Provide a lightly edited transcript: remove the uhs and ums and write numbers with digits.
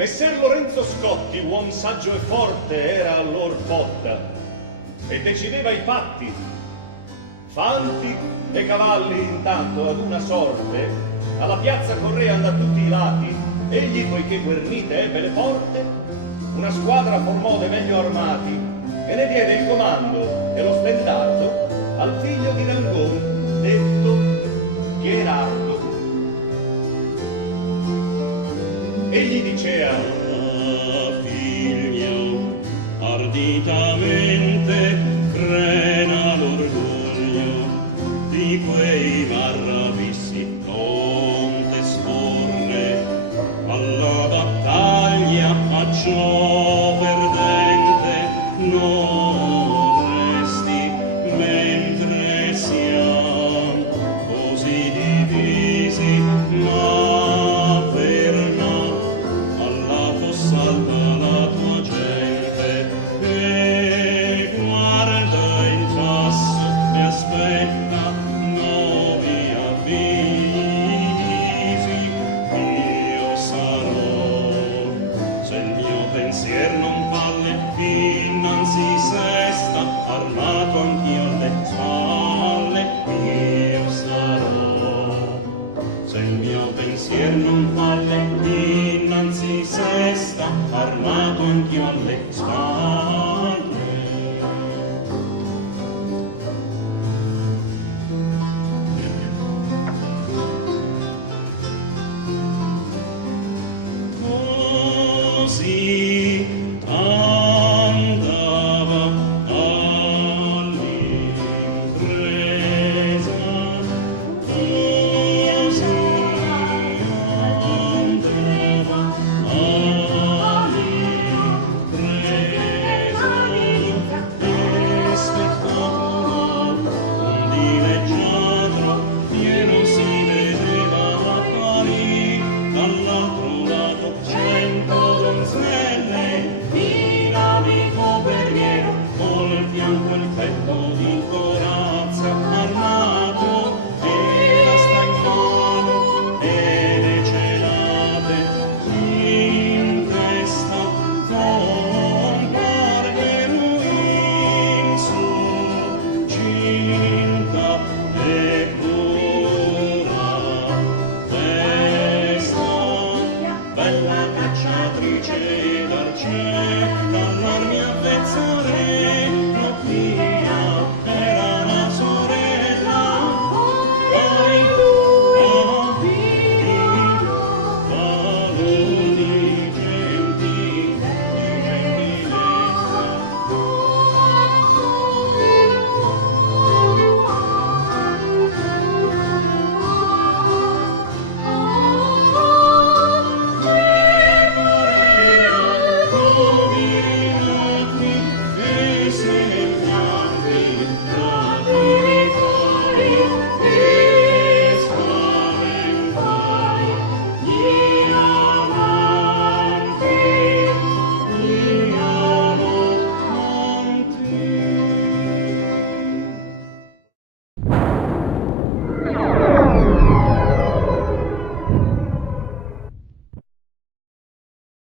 Messer Lorenzo Scotti, uom saggio e forte, era allor potta e decideva i patti. Fanti e cavalli intanto ad una sorte alla piazza correan da tutti i lati. Egli, poiché guernite ebbe le porte, una squadra formò de meglio armati e ne diede il comando e lo stendardo al figlio di Rangon, detto Gherardo. Egli dicea: figlio, arditamente frena l'orgoglio di quei marravissi, non t'esporre alla battaglia, acciò perdente non resti, mentre siam così divisi, ma ferma alla salta la tua gente e guarda in passo e aspetta nuovi avvisi. Io sarò, se il mio pensier non falle, innanzi sesta, armato anch'io alle spalle. Io sarò, se il mio pensier non falle, innanzi sesta, armato anch'io alle spalle. Così andava all'impresa, così andava all'impresa, e spettacolo un dileggiadro pieno si vedeva apparì dall'altro lato 100 donzelle di l'amico guerriero col fianco il petto di corazza armato e l'asta in mano e le celate in testa con barbero in su cinta e pura testa, bella cacciatrice d'argento, all'armi avvezzare, la figlia era la sorella. Vai tu, valori gentilezza. Combinati e segnati tra i